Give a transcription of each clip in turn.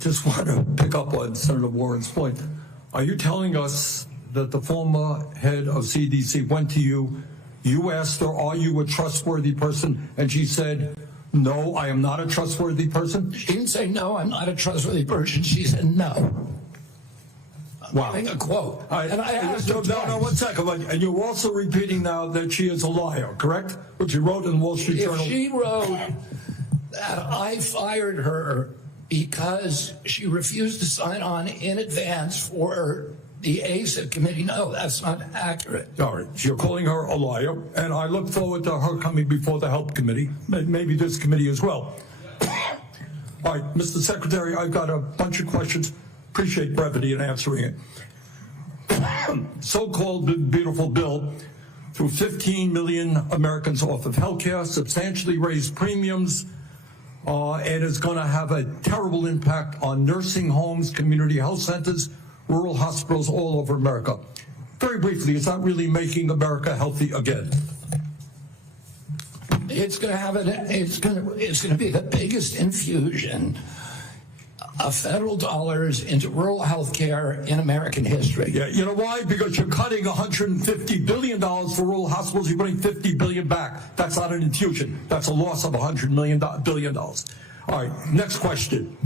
just want to pick up on Senator Warren's point. Are you telling us that the former head of CDC went to you, you asked her, are you a trustworthy person? And she said, no, I am not a trustworthy person? She didn't say, no, I'm not a trustworthy person. She said, no. Wow. Giving a quote. And I asked her, no, 1 second. And you're also repeating now that she is a liar, correct? What you wrote in the Wall Street Journal. If she wrote that I fired her because she refused to sign on in advance for the ACIP committee, no, that's not accurate. All right, you're calling her a liar, and I look forward to her coming before the Health Committee, maybe this committee as well. All right, Mr. Secretary, I've got a bunch of questions. Appreciate brevity in answering it. So-called beautiful bill threw 15 million Americans off of health care, substantially raised premiums, and is going to have a terrible impact on nursing homes, community health centers, rural hospitals all over America. Very briefly, it's not really making America healthy again. It's going to have it's going to be the biggest infusion of federal dollars into rural health care in American history. Yeah, you know why? Because you're cutting $150 billion for rural hospitals. You're putting $50 billion back. That's not an infusion. That's a loss of $100 billion. All right, next question.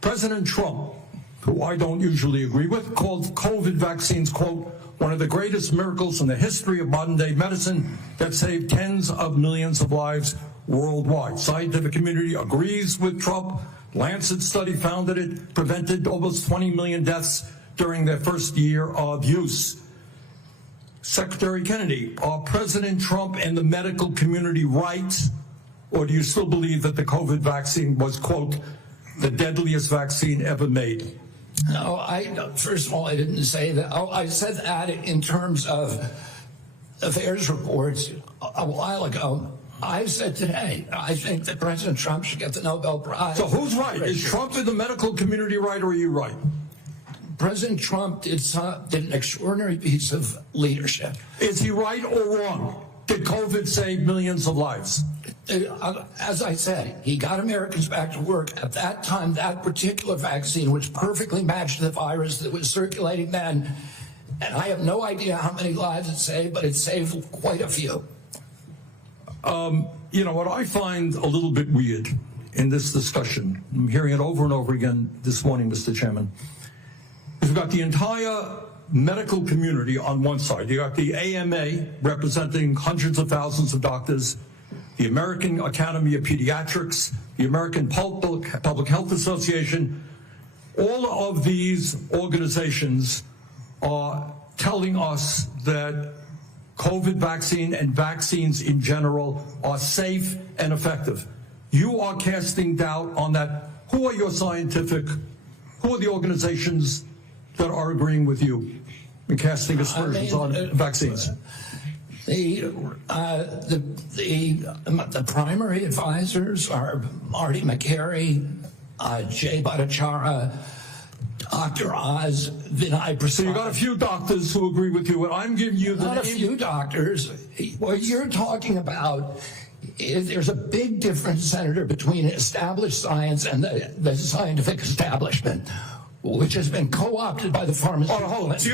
President Trump, who I don't usually agree with, called COVID vaccines, quote, one of the greatest miracles in the history of modern-day medicine that saved tens of millions of lives worldwide. Scientific community agrees with Trump. Lancet study found that it prevented almost 20 million deaths during their first year of use. Secretary Kennedy, are President Trump and the medical community right, or do you still believe that the COVID vaccine was, quote, the deadliest vaccine ever made? No, first of all, I didn't say that. Oh, I said that in terms of affairs reports a while ago. I said today, I think that President Trump should get the Nobel Prize. So who's right? Is Trump in the medical community right, or are you right? President Trump did an extraordinary piece of leadership. Is he right or wrong? Did COVID save millions of lives? As I said, he got Americans back to work. At that time, that particular vaccine, which perfectly matched the virus that was circulating then, and I have no idea how many lives it saved, but it saved quite a few. You know, what I find a little bit weird in this discussion, I'm hearing it over and over again this morning, Mr. Chairman, is we've got the entire medical community on one side. You got the AMA representing hundreds of thousands of doctors, the American Academy of Pediatrics, the American Public Health Association. All of these organizations are telling us that COVID vaccine and vaccines in general are safe and effective. You are casting doubt on that. Who are your who are the organizations that are agreeing with you in casting aspersions on vaccines? The primary advisors are Marty McCary, Jay Bhattacharya, Dr. Oz, Vinay Prasad. So you got a few doctors who agree with you, and I'm giving you the Not a few doctors. What you're talking about is there's a big difference, Senator, between established science and the scientific establishment, which has been co-opted by the pharmaceutical industry. Hold on. So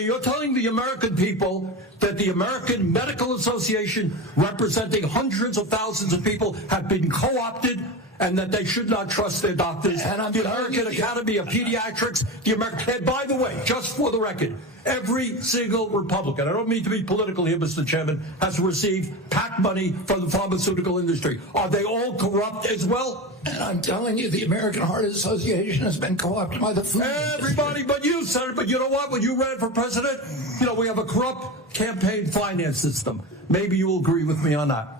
you're telling the American people that the American Medical Association, representing hundreds of thousands of people, have been co-opted and that they should not trust their doctors. And the American Academy of Pediatrics, and by the way, just for the record, every single Republican, I don't mean to be political here, Mr. Chairman, has received PAC money from the pharmaceutical industry. Are they all corrupt as well? And I'm telling you, the American Heart Association has been co-opted by the food Everybody but you, Senator. But you know what? When you ran for president, you know, we have a corrupt campaign finance system. Maybe you will agree with me on that.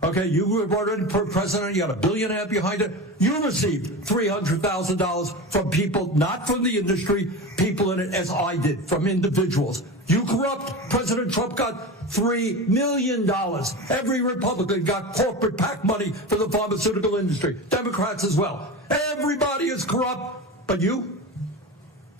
Okay, you were running for president, you got a billionaire behind it. You received $300,000 from people, not from the industry, people in it, as I did, from individuals. You corrupt. President Trump got $3 million. Every Republican got corporate PAC money for the pharmaceutical industry. Democrats as well. Everybody is corrupt, but you?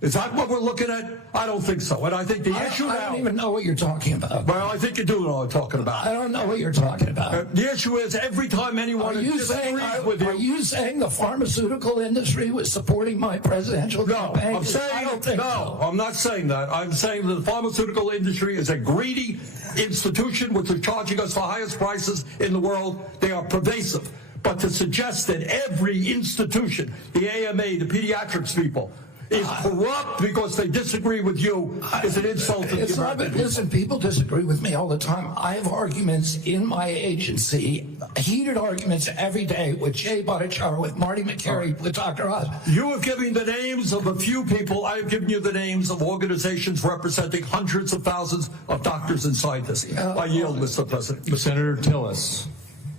Is that what we're looking at? I don't think so. And I think the issue now... I don't even know what you're talking about. Well, I think you do know what I'm talking about. I don't know what you're talking about. The issue is every time anyone disagrees with you... Are you saying the pharmaceutical industry was supporting my presidential campaign? I'm saying, I'm not saying that. I'm saying that the pharmaceutical industry is a greedy institution which is charging us the highest prices in the world. They are pervasive. But to suggest that every institution, the AMA, the pediatrics people, is corrupt because they disagree with you is an insult to the American people. Listen, people disagree with me all the time. I have arguments in my agency, heated arguments every day with Jay Bhattacharya, with Marty McCary, with Dr. Oz. You have given the names of a few people. I have given you the names of organizations representing hundreds of thousands of doctors and scientists. I yield, Mr. President. Senator Tillis.